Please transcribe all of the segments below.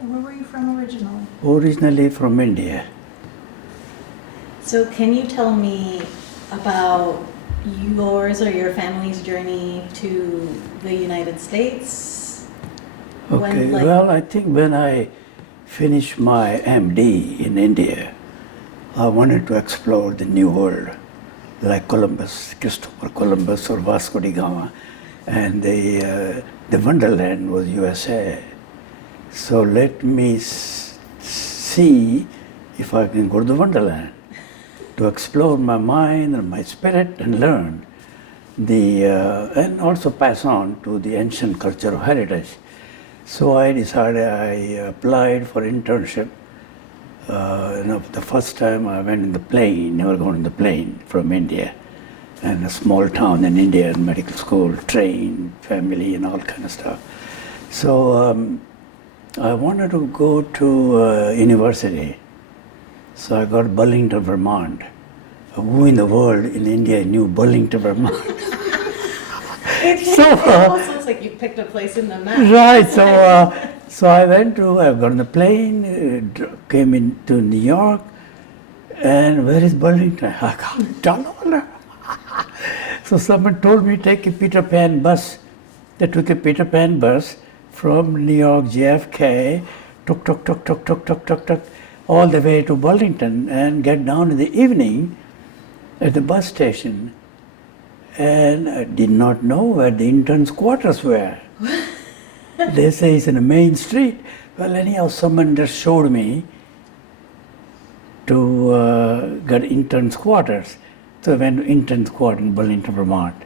Where were you from originally? Originally from India. So can you tell me about yours or your family's journey to the United States? Okay, well, I think when I finished my MD in India, I wanted to explore the new world, like Columbus, Christopher Columbus or Vasco da Gama, and the wonderland was USA. So let me see if I can go to the wonderland to explore my mind and my spirit and learn and also pass on to the ancient culture of heritage. So I decided I applied for internship. The first time I went in the plane, never gone in the plane from India, and a small town in India, medical school, train, family, and all kind of stuff. So I wanted to go to university. So I got Burlington, Vermont. Who in the world in India knew Burlington, Vermont? It almost looks like you picked a place in the map. Right. So I got on the plane, came into New York, and where is Burlington? I can't tell. So someone told me take a Peter Pan bus. They took a Peter Pan bus from New York JFK, tuk, all the way to Burlington and get down in the evening at the bus station. And I did not know where the interns' quarters were. They say it's in the main street. Well, anyhow, someone just showed me to get interns' quarters. So I went to interns' quarters in Burlington, Vermont.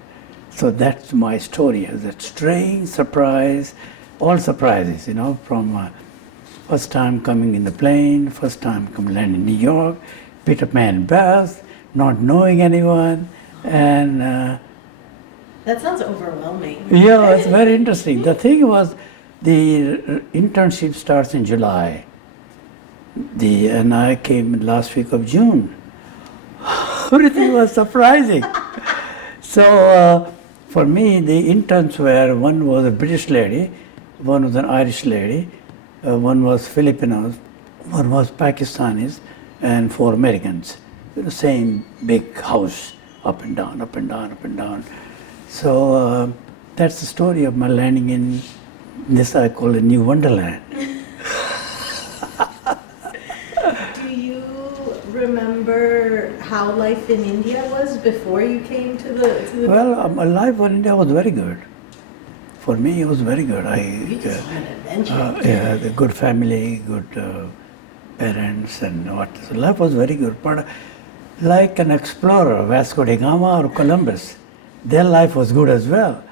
So that's my story. That strange surprise, all surprises, from first time coming in the plane, first time landing in New York, Peter Pan bus, not knowing anyone, and that sounds overwhelming. yeah, it's very interesting. The thing was, the internship starts in July, and I came last week of June. Everything was surprising. So for me, the interns were, one was a British lady, one was an Irish lady, one was Filipinos, one was Pakistanis, and 4 Americans. The same big house, up and down, up and down, up and down. So that's the story of my landing in this I call a new wonderland. Do you remember how life in India was before you came to the Well, my life in India was very good. For me, it was very good. You just had an adventure. Yeah, the good family, good parents, and what. So life was very good. But like an explorer, Vasco da Gama or Columbus, their life was good as well.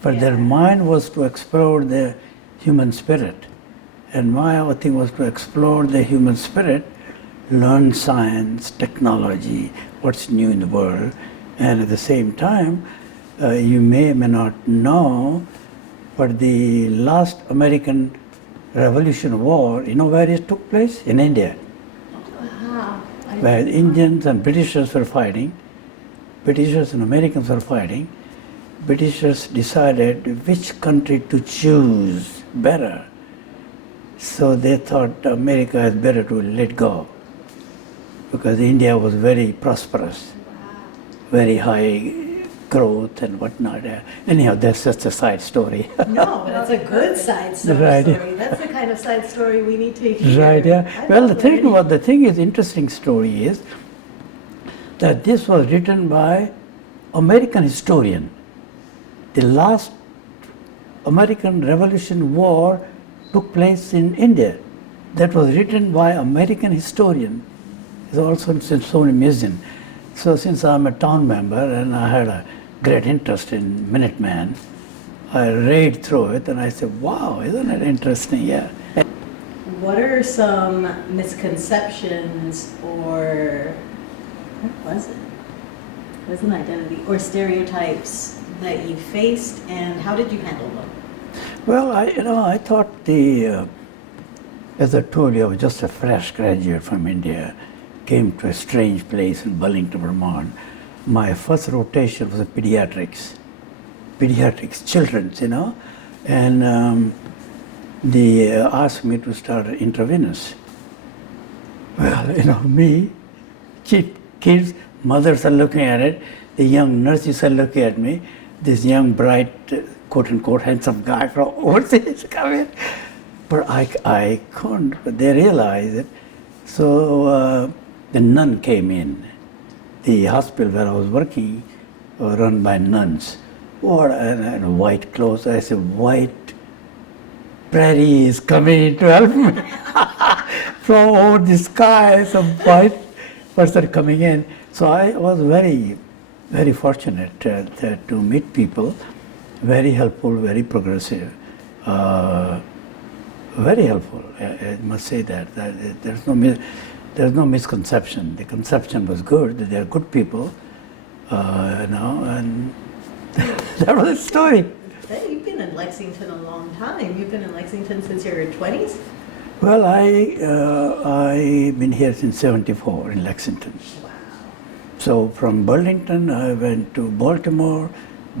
But their mind was to explore the human spirit. And my thing was to explore the human spirit, learn science, technology, what's new in the world. And at the same time, you may or may not know, but the last American Revolution War, you know where it took place? In India. Wow. Where Indians and Britishers were fighting. Britishers and Americans were fighting. Britishers decided which country to choose better. So they thought America is better to let go, because India was very prosperous, very high growth and whatnot. Anyhow, that's just a side story. No, but that's a good side story. Right. That's the kind of side story we need to hear. Right, yeah. Well, the thing is, interesting story is that this was written by American historian. The last American Revolution War took place in India. That was written by American historian. It's also in Smithsonian Museum. So since I'm a town member and I had a great interest in Minuteman, I read through it and I said, wow, isn't it interesting? Yeah. What are some misconceptions or what was it? It was an identity or stereotypes that you faced, and how did you handle them? Well, I thought as I told you, I was just a fresh graduate from India, came to a strange place in Burlington, Vermont. My first rotation was pediatrics, children's, and they asked me to start intravenous. Well, me, kids, mothers are looking at it, the young nurses are looking at me, this young, bright, quote unquote, handsome guy from overseas come in. But I couldn't, but they realized it. So the nun came in. The hospital where I was working was run by nuns. What, and white clothes. I said, white prairie is coming to help me. From over the sky, some white person coming in. So I was very, very fortunate to meet people, very helpful, very progressive, very helpful. I must say that there's no misconception. The conception was good. That they're good people, and that was the story. Hey, you've been in Lexington a long time. You've been in Lexington since your 20s? Well, I've been here since '74 in Lexington. Wow. So from Burlington, I went to Baltimore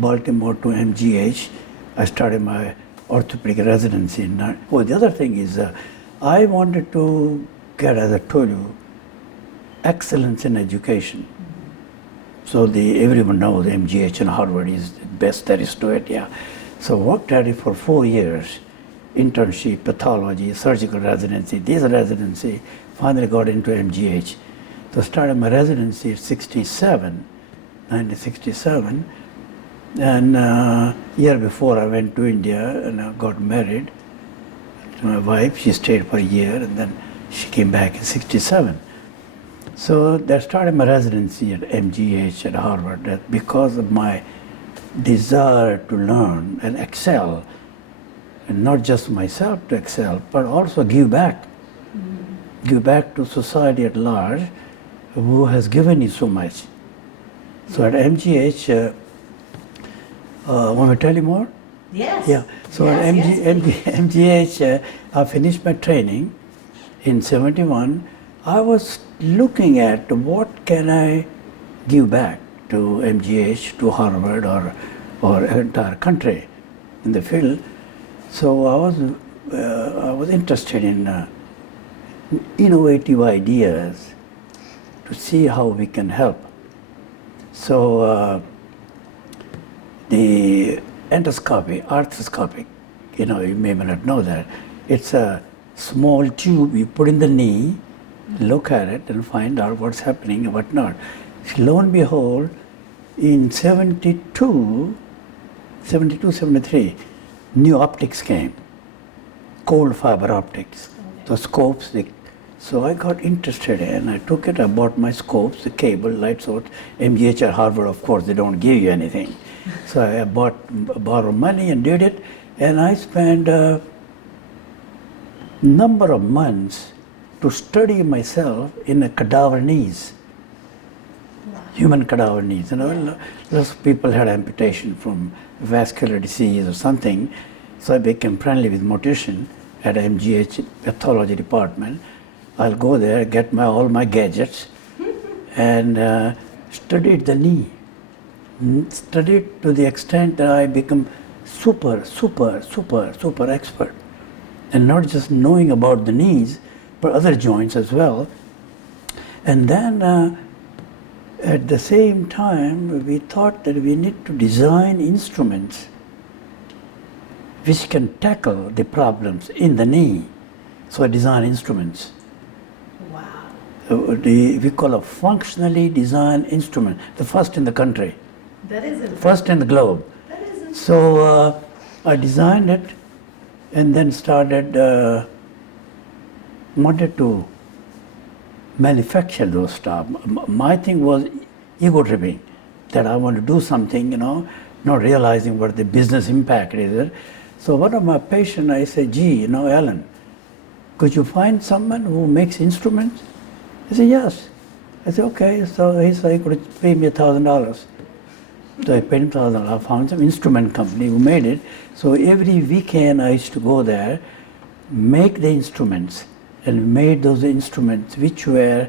to MGH. I started my orthopedic residency. The other thing is, I wanted to get, as I told you, excellence in education. So everyone knows MGH and Harvard is the best there is to it, yeah. So worked at it for 4 years, internship, pathology, surgical residency, this residency, finally got into MGH. So started my residency at 1967, and year before I went to India and I got married to my wife. She stayed for a year and then she came back in '67. So that started my residency at MGH at Harvard. That because of my desire to learn and excel, and not just myself to excel, but also give back. Give back to society at large, who has given you so much. So at MGH, want me to tell you more? Yes. Yeah. So Yes, at yes, MGH, I finished my training in '71. I was looking at what can I give back to MGH, to Harvard, or entire country in the field. So I was interested in innovative ideas to see how we can help. So the arthroscopic, you may not know that. It's a small tube you put in the knee, look at it and find out what's happening and what not. Lo and behold, in 72, 73, new optics came, cold fiber optics, the scopes. So I got interested and I took it, I bought my scopes, the cable, light source. MGH or Harvard, of course, they don't give you anything. So I borrowed money and did it, and I spent a number of months to study myself in a cadaver knees. Human cadaver knees. Lots of people had amputation from vascular disease or something. So I became friendly with mortician at MGH pathology department. I'll go there, get all my gadgets, and studied the knee. Studied to the extent that I become super expert. And not just knowing about the knees, but other joints as well. And then at the same time, we thought that we need to design instruments which can tackle the problems in the knee. So I designed instruments. Wow. We call a functionally designed instrument, the first in the country. That is impressive. First in the globe. That is impressive. So I designed it and then started, wanted to manufacture those stuff. My thing was ego tripping, that I want to do something, not realizing what the business impact is. So one of my patients, I said, gee, Alan, could you find someone who makes instruments? He said, yes. I said, okay. So he said, he could pay me $1,000. So I paid him $1,000. I found some instrument company who made it. So every weekend I used to go there, make the instruments, and made those instruments which were,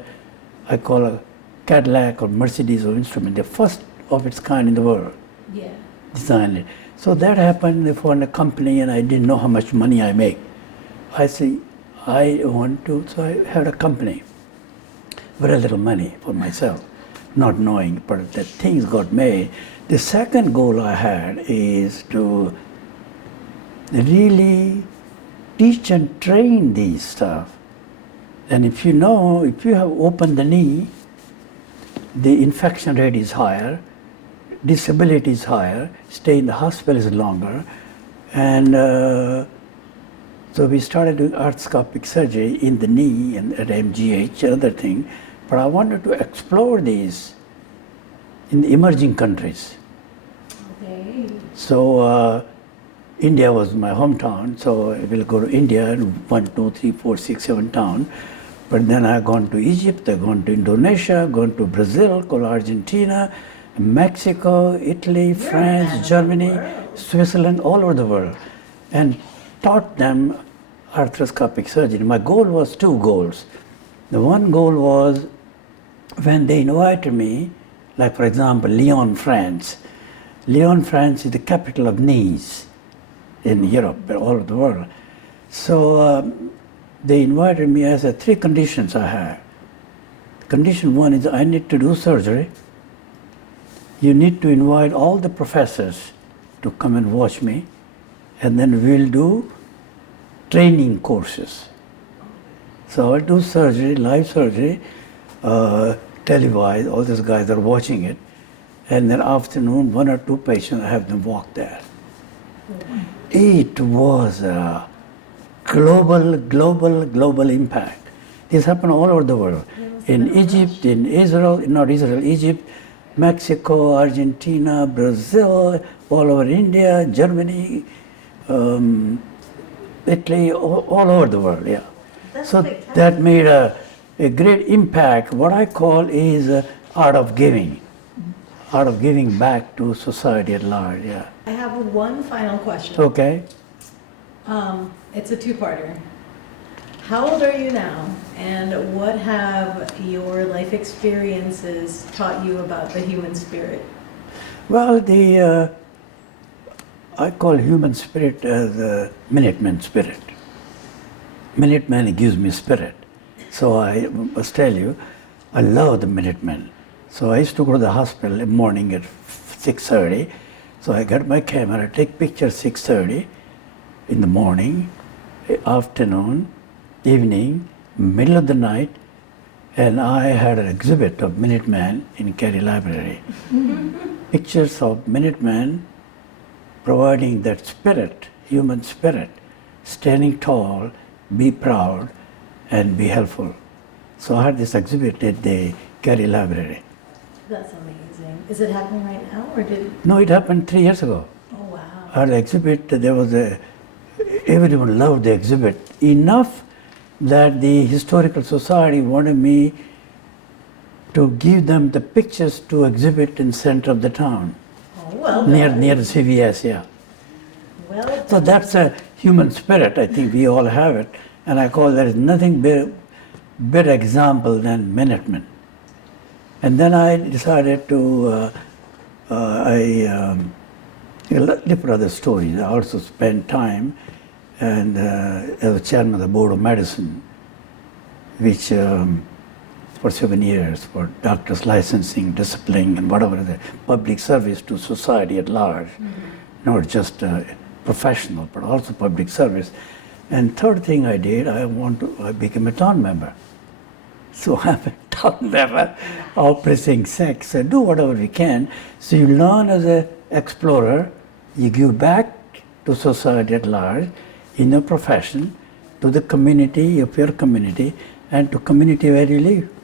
I call a Cadillac or Mercedes or instrument, the first of its kind in the world. Yeah. Designed it. So that happened for a company, and I didn't know how much money I make. I see, I want to, so I had a company, very little money for myself, not knowing, but the things got made. The second goal I had is to really teach and train these stuff. And if you know, if you have opened the knee, the infection rate is higher, disability is higher, stay in the hospital is longer, and so we started doing arthroscopic surgery in the knee and at MGH, other thing. But I wanted to explore these in the emerging countries. Okay. So India was my hometown, so I will go to India, 1, 2, 3, 4, 6, 7 towns. But then I've gone to Egypt, I've gone to Indonesia, gone to Brazil, gone to Argentina, Mexico, Italy, France, Germany, Switzerland, all over the world, and taught them arthroscopic surgery. My goal was 2 goals. The one goal was when they invited me, like for example, Lyon, France. Lyon, France is the capital of knees in Europe, all over the world. So they invited me as 3 conditions I had. Condition 1 is I need to do surgery. You need to invite all the professors to come and watch me, and then we'll do training courses. So I'll do surgery, live surgery, televised, all these guys are watching it, and then afternoon, 1 or 2 patients, I have them walk there. It was a global impact. This happened all over the world. In Egypt, in Israel, not Israel, Egypt, Mexico, Argentina, Brazil, all over India, Germany, Italy, all over the world, yeah. So that made a great impact. What I call is art of giving back to society at large, yeah. I have one final question. Okay. It's a 2-parter. How old are you now, and what have your life experiences taught you about the human spirit? Well, I call human spirit as a Minuteman spirit. Minuteman gives me spirit. So I must tell you, I love the Minutemen. So I used to go to the hospital in the morning at 6:30. So I got my camera, take pictures 6:30 in the morning, afternoon, evening, middle of the night, and I had an exhibit of Minuteman in Kerry Library. Pictures of Minuteman providing that spirit, human spirit, standing tall, be proud, and be helpful. So I had this exhibit at the Kerry Library. That's amazing. Is it happening right now, or did? No, it happened 3 years ago. Oh wow. I had an exhibit, everyone loved the exhibit enough that the Historical Society wanted me to give them the pictures to exhibit in center of the town. Oh well. Near the CVS, yeah. Well. So that's a human spirit. I think we all have it, and I call there is nothing better example than Minutemen. And then I decided to different other stories. I also spent time and as a chairman of the board of medicine, which for 7 years for doctors licensing, disciplining, and whatever the public service to society at large, not just professional, but also public service. And third thing I did, I became a town member. So I'm a town member of Precinct 6. So do whatever we can. So you learn as an explorer, you give back to society at large in your profession, to the community of your community, and to community where you live.